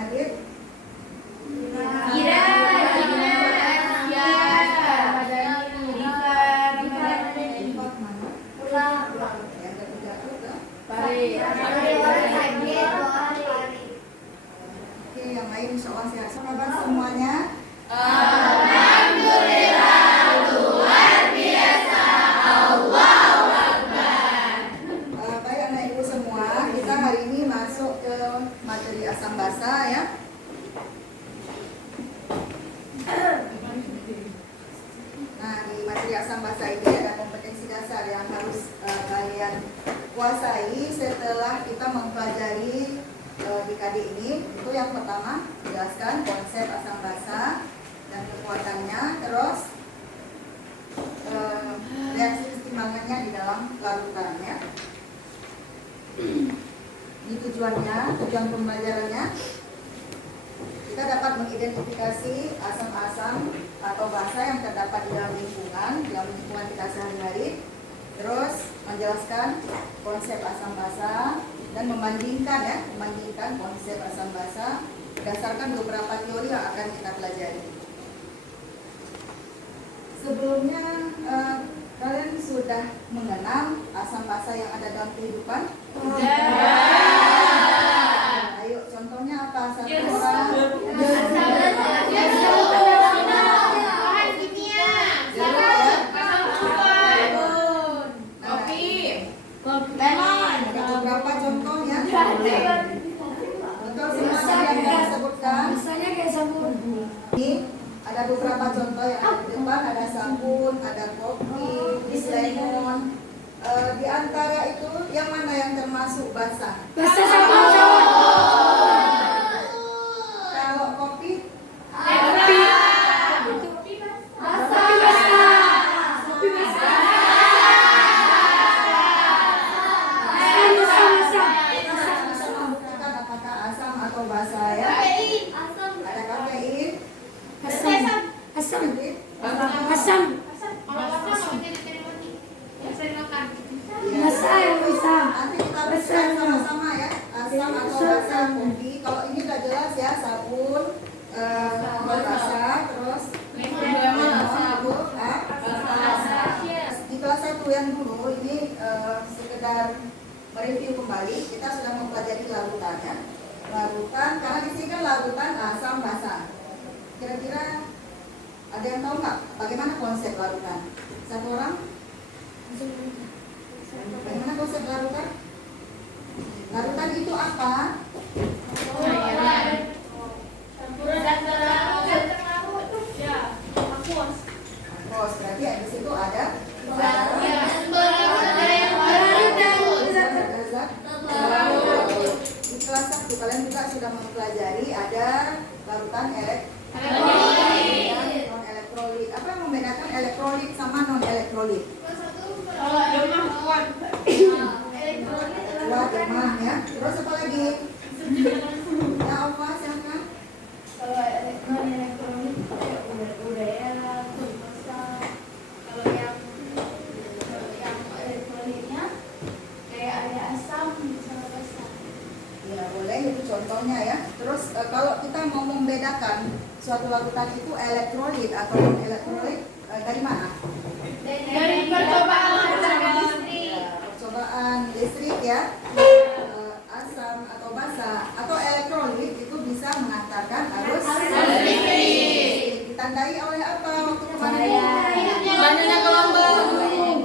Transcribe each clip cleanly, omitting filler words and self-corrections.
Adit? Kira. Oke, yang lain insya Allah sehat. Kabar semuanya? Alhamdulillah, luar biasa. Allahu Akbar. Baik anak ibu semua, kita hari ini masuk ke materi asam basa ya. Nah, di materi asam basa ini ada kompetensi dasar yang harus kalian kuasai setelah kita mempelajari di KD ini. Itu yang pertama, jelaskan konsep asam basa dan kekuatannya, terus reaksi keseimbangannya di dalam larutannya. Ini tujuannya, tujuan pembelajarannya, kita dapat mengidentifikasi asam-asam atau basa yang terdapat di dalam lingkungan kita sehari-hari. Terus menjelaskan konsep asam basa dan membandingkan konsep asam basa berdasarkan beberapa teori yang akan kita pelajari. Sebelumnya kalian sudah mengenal asam basa yang ada dalam kehidupan? Ayo, contohnya apa? Satu orang. Ada beberapa contohnya. Contoh semua yang kita sebutkan. Misalnya kayak sabun. Ini ada beberapa contoh yang ada di depan. Ada sabun, ada kopi, jus lemon. Di antara itu yang mana yang termasuk basah? Basah sabun cowok. Kalau kopi? Apakah asam atau basa ya? Ada kafein. Asam. Basa yang bisa. Nanti kita bersihkan sama-sama ya. Asam atau basa kopi. Kalau ini udah jelas ya, sabun, basa, terus lemon, sabun, di kelas 1 yang dulu ini sekedar mereview kembali. Kita sudah mempelajari larutan ya. Larutan, karena di sini kan larutan asam basa. Kira-kira ada yang tahu nggak bagaimana konsep larutan? Satu orang? Bagaimana konsep larutan? Larutan itu apa? Aqueous, berarti di situ ada di kelas 1 kalian juga sudah mempelajari ada larutan elektrolit. Non elektrolit. Apa yang membedakan elektrolit sama non elektrolit? Kuat lemah ya. Terus apa lagi? Ya apa silakan? Kalau elektrolit udara, pulsa. Kalau yang elektrolitnya kayak ada asam sama basa. Ya boleh, itu contohnya ya. Terus kalau kita mau membedakan suatu larutan itu elektrolit atau non elektrolit dari mana? Dari percobaan listrik. Ya, percobaan listrik ya. Asam atau basa atau elektrolit itu bisa mengantarkan arus listrik. Ditandai oleh apa waktu kemarin? Banyak gelombang.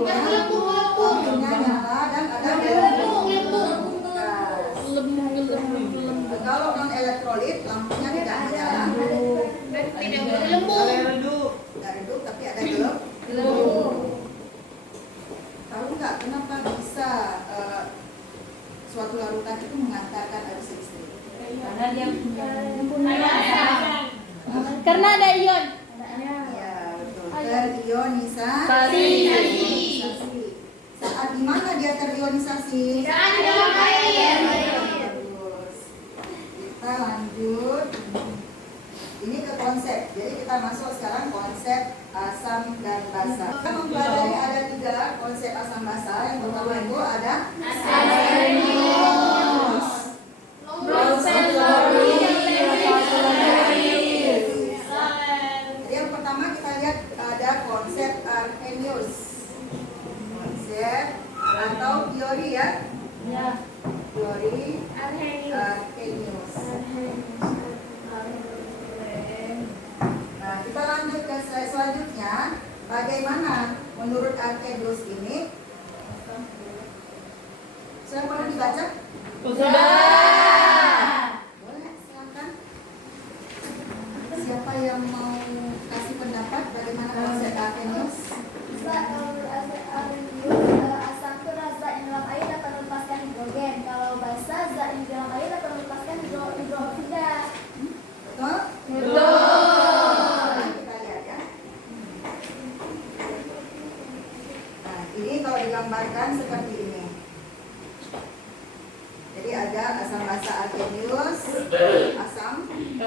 Lampunya nyala dan ada gelembung. Kalau non elektrolit lampunya tidak menyala. Tidak redup tapi ada gelembung. Tahu nggak kenapa bisa suatu larutan itu mengantarkan arus listrik? Karena ada ion. Ya betul. Terionisasi. Saat di mana dia terionisasi? Saat di dalam air. Bagus. Kita lanjut. Ini ke konsep. Jadi kita masuk sekarang konsep asam dan basa. Kita mempelajari ada 3 konsep asam basa. Yang pertama itu ada Asam. menurut Arkedus ini, saya boleh dibaca? Boleh, silakan. Siapa yang mau kasih pendapat bagaimana konsep Arkedus? Asam itu zat yang dalam air dapat melepaskan hidrogen. Kalau basa, zat yang dalam air dapat melepaskan hidroksida. Betul? Betul. Kita lihat ya. Nah, ini kalau digambarkan seperti ini. Jadi ada asam basa Arrhenius, asam di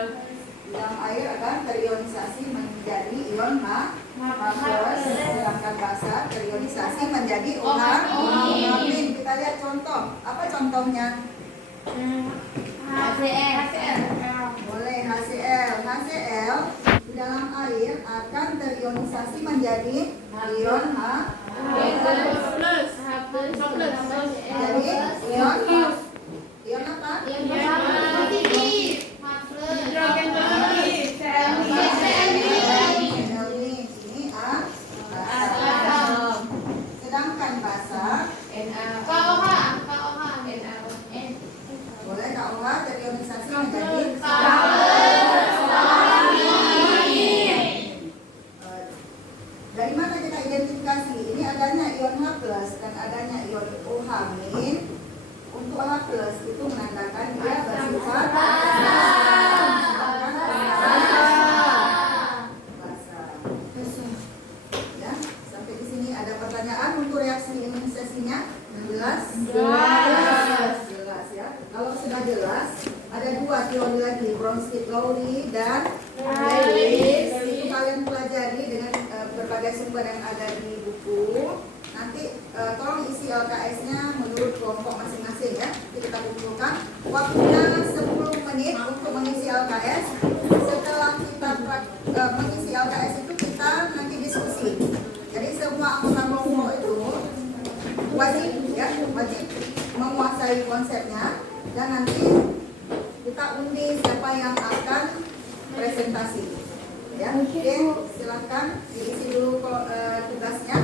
dalam air akan terionisasi menjadi ion H+, sedangkan basa terionisasi menjadi OH-. Kita lihat contoh. Apa contohnya? HCl. Boleh HCl. HCl di dalam air akan terionisasi menjadi ion H. Jadi ion apa? Ini A. Sedangkan basa boleh KOH terionisasi menjadi dari mana kita identifikasi? Ini adanya ion H+ dan adanya ion OH-. Untuk H+ itu menandakan dia bersifat basa. Ya, sampai di sini ada pertanyaan untuk reaksi ionisasinya? Jelas? Jelas ya. Kalau sudah jelas, ada dua teori lagi, Bronsted-Lowry dan Lewis. Itu kalian pelajari dengan berbagai sumber yang ada di buku. Nanti tolong isi LKS-nya menurut kelompok masing-masing ya. Jadi kita kumpulkan waktunya 10 menit untuk mengisi LKS. Setelah kita mengisi LKS itu kita nanti diskusi. Jadi semua anggota kelompok itu wajib menguasai konsepnya dan nanti kita undi siapa yang akan presentasi. Ya, oke, silakan diisi dulu tugasnya.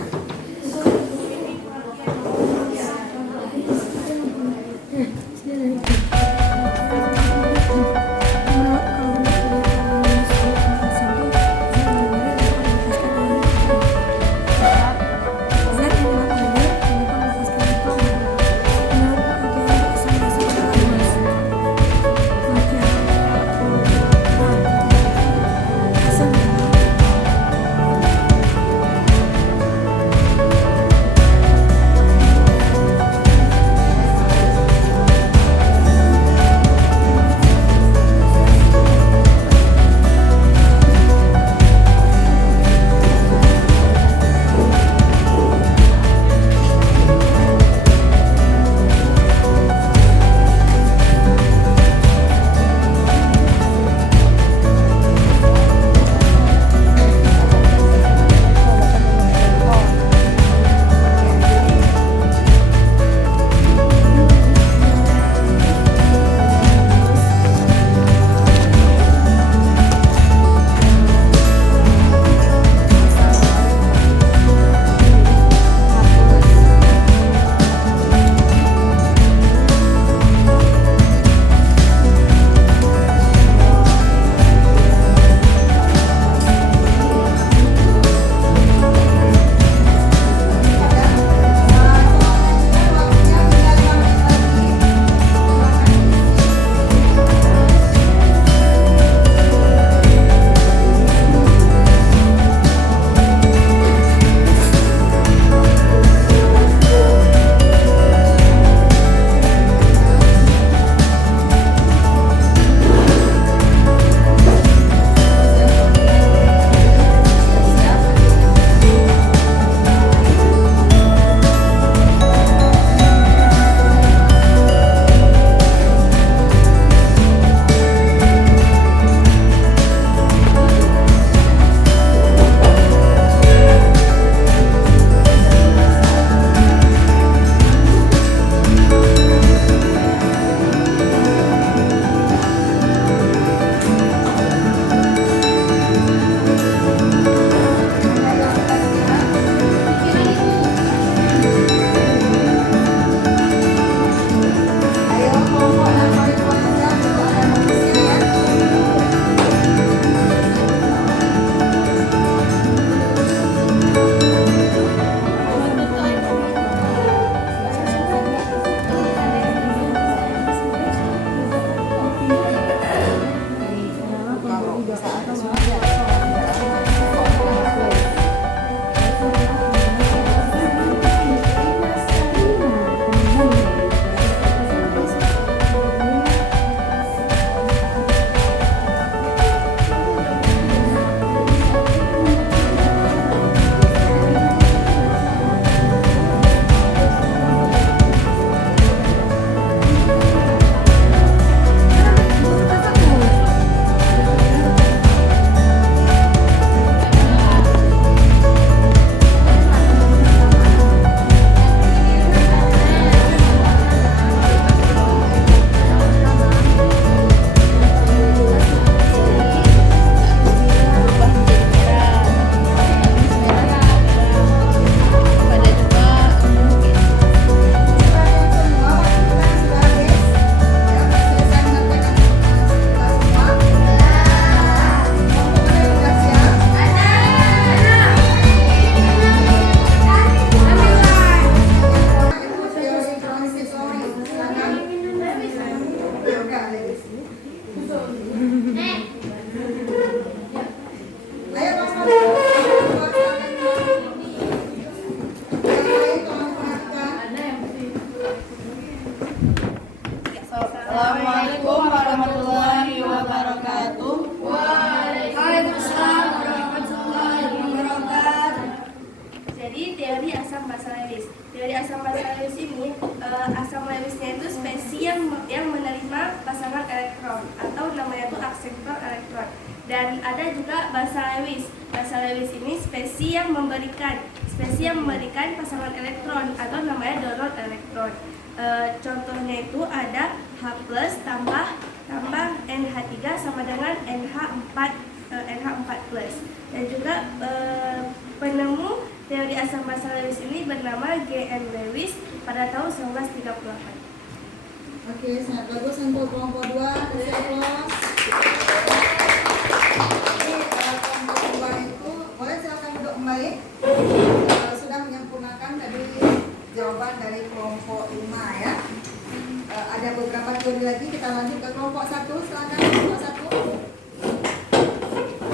namanya itu akseptor elektron. Dan ada juga bahasa Lewis. Bahasa Lewis ini spesies yang memberikan pasangan elektron atau namanya donor elektron. Contohnya itu ada H+ tambah NH3 sama dengan NH4+. Dan juga penemu teori asam basa Lewis ini bernama G.M. Lewis pada tahun 1938. Oke, sangat bagus untuk kelompok 2. Kasih aplaus. Jadi kelompok 2 itu boleh silakan duduk kembali. Sudah menyempurnakan tadi jawaban dari kelompok 5 ya. Ada beberapa teori lagi, kita lanjut ke kelompok 1. Silakan kelompok 1.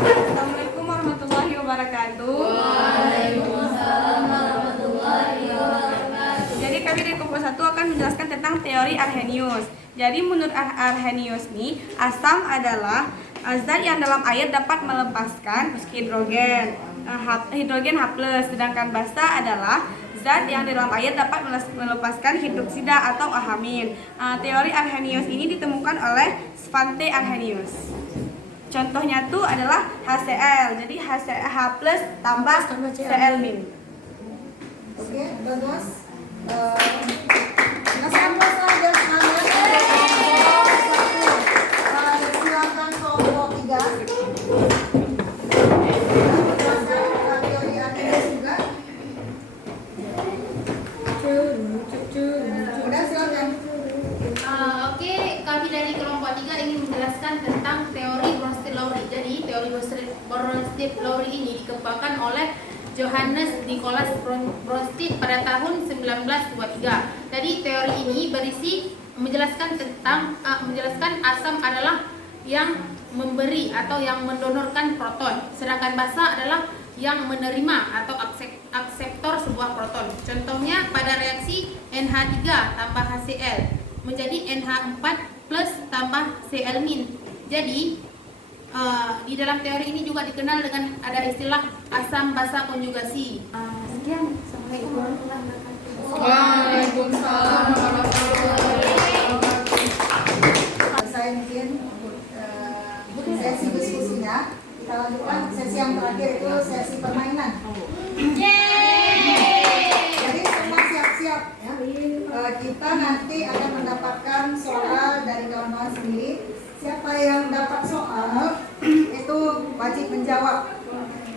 Assalamualaikum warahmatullahi wabarakatuh. Waalaikumsalam warahmatullahi wabarakatuh. Jadi kami dari kelompok 1 akan menjelaskan tentang teori Arrhenius. Jadi menurut Arrhenius nih, asam adalah zat yang dalam air dapat melepaskan hidrogen H+, sedangkan basa adalah zat yang di dalam air dapat melepaskan hidroksida atau ahamin. Teori Arrhenius ini ditemukan oleh Svante Arrhenius. Contohnya tuh adalah HCl. Jadi H+ tambah Cl-. Oke, bagus. Sama saja semuanya dari kelompok 1. Silakan kelompok 3. Menjelaskan teori Arrhenius juga. Udah silakan. Oke, kami dari kelompok 3 ingin menjelaskan tentang teori Bronsted-Lowry. Jadi, teori Bronsted-Lowry ini dikembangkan oleh Johannes Nicholas Bronsted pada tahun 1923. Jadi, teori ini berisi menjelaskan asam adalah yang memberi atau yang mendonorkan proton, sedangkan basa adalah yang menerima atau akseptor sebuah proton. Contohnya pada reaksi NH3 tambah HCl menjadi NH4+ tambah Cl-. Jadi di dalam teori ini juga dikenal dengan ada istilah asam basa konjugasi. Sekian, assalamualaikum warahmatullahi wabarakatuh. Waalaikumsalam warahmatullahi wabarakatuh. Saya mungkin sesi diskusinya. Kita lanjutkan sesi yang terakhir itu sesi permainan. Jadi semua siap-siap ya. Kita nanti akan mendapatkan soal dari kawan-kawan sendiri. Siapa yang dapat soal itu wajib menjawab.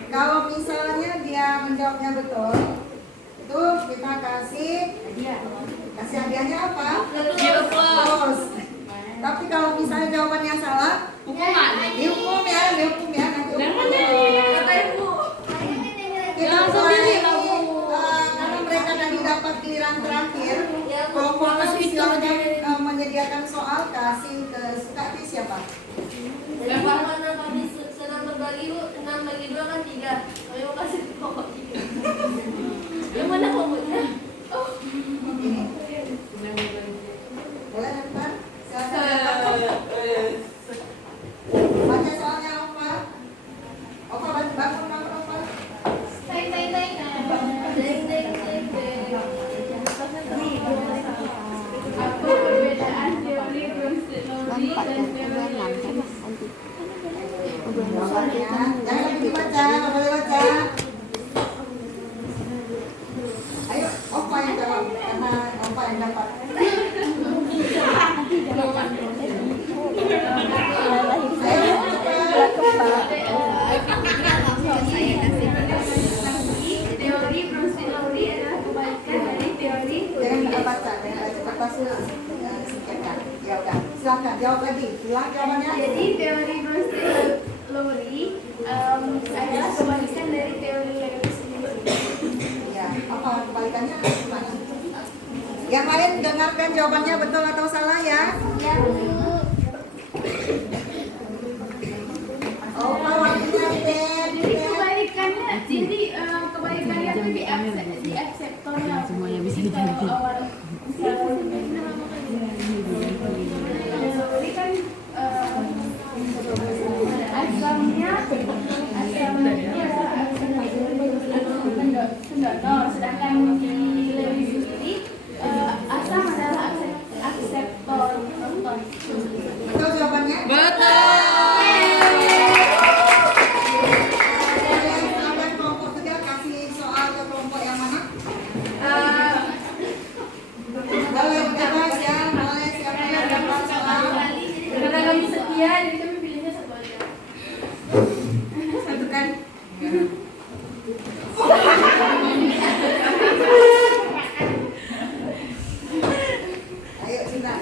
Kalau misalnya dia menjawabnya betul, itu kita kasih hadiahnya apa? Terus. Tapi kalau misalnya jawabannya salah, dihukum ya nanti hukum. Kita mulai karena mereka tadi dapat giliran terakhir. Kelompok kasih silakan menyediakan soal, kasih ke Kak siapa? Jadi karena kami senang berbagi, 6 bagi 2 kan 3. Kami mau kasih kelompok 3. Yang mana kelompoknya? Oh. Ini. Boleh Pak? Silakan. Baca soalnya apa? Opa bangun Opa. Teng. Apa perbedaan teori Bronsted-Lowry dan teori Lewis? Jangan lagi dibaca, nggak boleh baca. Ayo, Opa yang jawab karena Opa yang dapat. Teori Bronsted-Lowry adalah kebalikan dari teori Jangan kita baca, cepat pasal singkatkan. Ya udah, silakan jawab lagi. Ulang jawabannya. Jadi teori Bronsted-Lowry adalah kebalikan dari teori Lewis sendiri. Ya, apa kebalikannya? Gimana? Yang lain dengarkan jawabannya betul atau salah ya. Ya, Oh, waktunya jadi kebalikannya, kebalikannya itu di akseptornya. Semuanya bisa diganti. Lowry kan asamnya adalah pendonor, sedangkan di Lewis sendiri asam adalah akseptor proton. Ayo Cinta,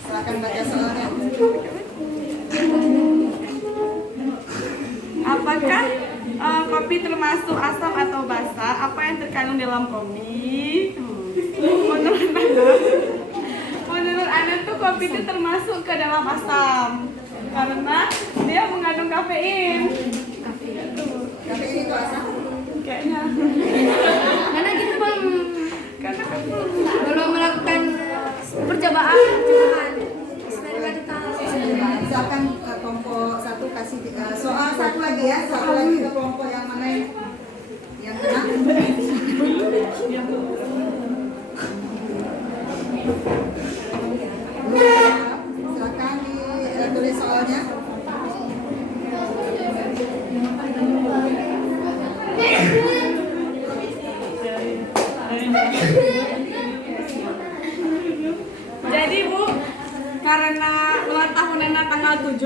silakan baca soalnya. Apakah kopi termasuk asam atau basa? Apa yang terkandung dalam kopi? Menurut Anda tuh kopi itu termasuk ke dalam asam karena dia mengandung kafein. Kafein itu asam? Kayaknya. Karena kita Karena kan belum melakukan percobaan eksperimen tentang Misalkan kelompok satu kasih soal satu lagi ya, satu lagi ke kelompok yang mana yang kena. Silakan ditulis soalnya. Jadi Bu, karena ulang tahun Nena tanggal 7,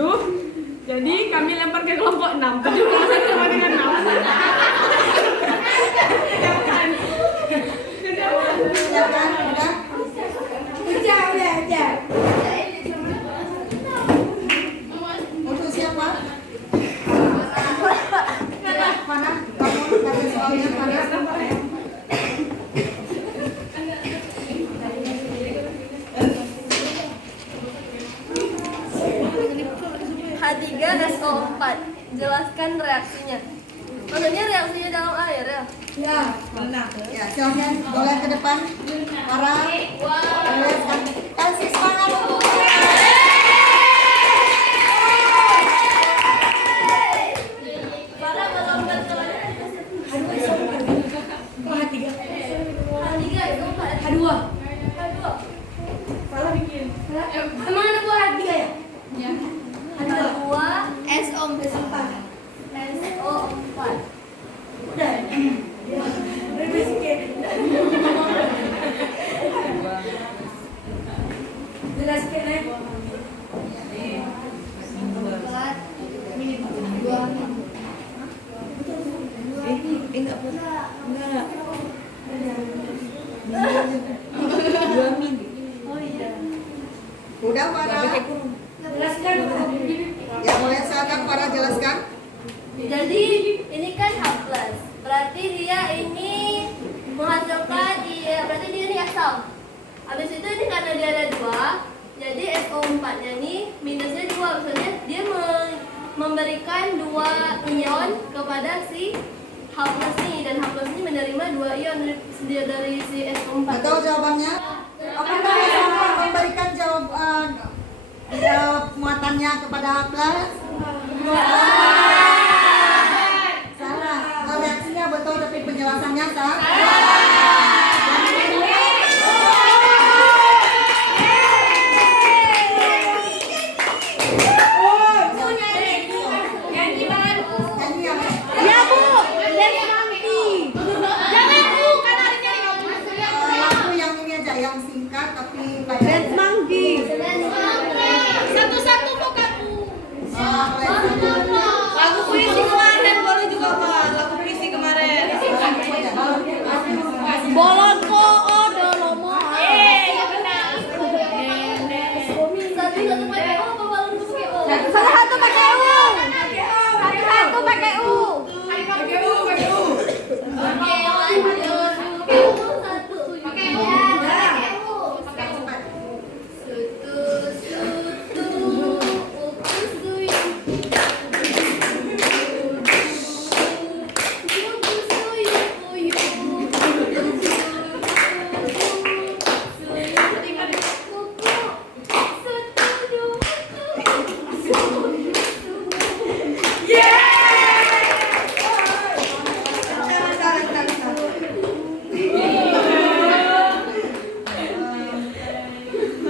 jadi kami lempar ke kelompok 6. 7 sama dengan 6. Jangan. Silakan, udah. aja. Untuk siapa? Mana? Kamu baca soalnya mana? H3SO4. Jelaskan reaksinya. Maksudnya reaksinya dalam air ya? Ya. Ya, silakan boleh ke depan. Para kasih semangat untuk Para belum betul. H3SO4. H2. Salah bikin. Emang ada buah H3 ya? H2 SO4. SO4. Udah. Jelaskan ya. udah para. Jelaskan. Ya boleh silakan para jelaskan. Jadi ini kan H+. Berarti dia ini menghasilkan berarti dia ini asam. Habis itu ini karena dia ada 2, jadi SO4-nya ini minusnya 2. Maksudnya dia memberikan 2 ion kepada si H+ ini, dan H+ ini menerima 2 ion dari si SO4. Atau jawabannya? Apakah salah memberikan jawab muatannya kepada H+? Salah. Reaksinya betul tapi penjelasannya salah. Nyanyi yang lagu yang ini aja yang singkat tapi banyak. Satu-satu kok kamu. Lagu puisi kemarin boleh juga Pak. Lagu puisi kemarin. Bolon ko odo lomo. Satu pakai O apa balon pakai O? Salah satu pakai U. Satu pakai U. Oke, lanjut. Pakai U satu. Pakai U.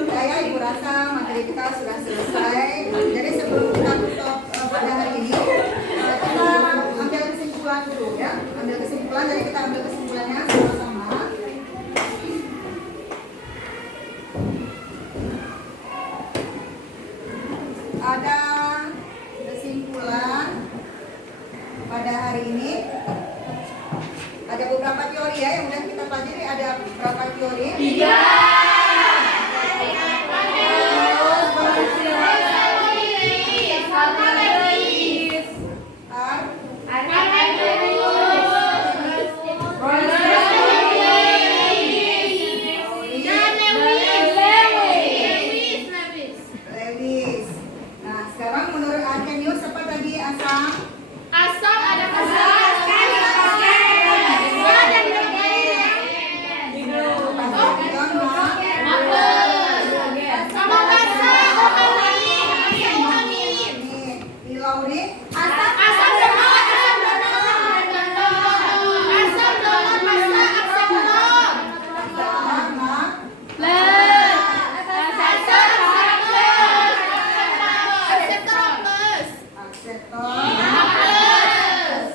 Saya ibu rasa materi kita sudah selesai. Jadi sebelum kita tutup pada hari ini, kita ambil kesimpulan dulu ya. Ambil kesimpulan, jadi kita ambil kesimpulannya sama-sama. Ada kesimpulan pada hari ini. Berapa teori? 3. Lewis. Nah, sekarang menurut Arrhenius apa tadi asam? Asam ada Di Lauri akseptor.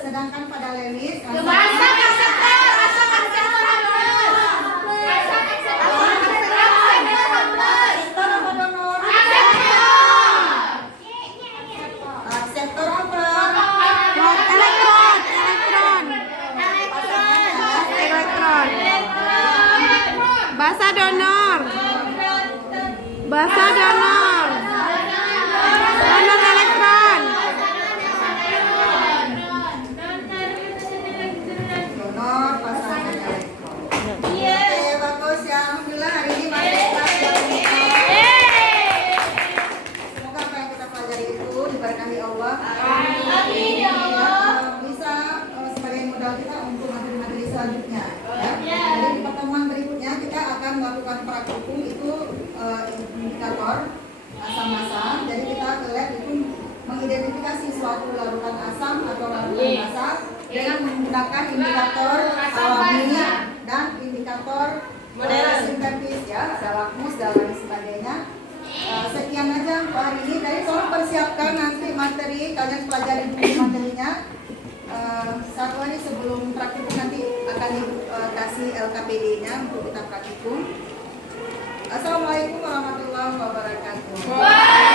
Sedangkan pada Lewis akseptor apa donor? Akseptor apa? Elektron. Basa donor. Donor elektron. Donor pasangan elektron. Oke, bagus ya. Alhamdulillah hari ini materi kelas yang semoga apa yang kita pelajari itu diberkahi Allah. Bisa sebagai modal kita untuk materi-materi selanjutnya. Ya. Jadi di pertemuan berikutnya kita akan melakukan praktikum itu indikator asam-asam. Jadi kita ke lab itu mengidentifikasi suatu larutan asam atau larutan basa dengan menggunakan indikator alami dan indikator sintetis ya, ada lakmus dan lain sebagainya. Sekian aja untuk hari ini. Jadi tolong persiapkan nanti materi, kalian pelajari dulu materinya. Satu hari sebelum praktikum nanti akan dikasih LKPD-nya untuk kita praktikum. Assalamualaikum warahmatullahi wabarakatuh.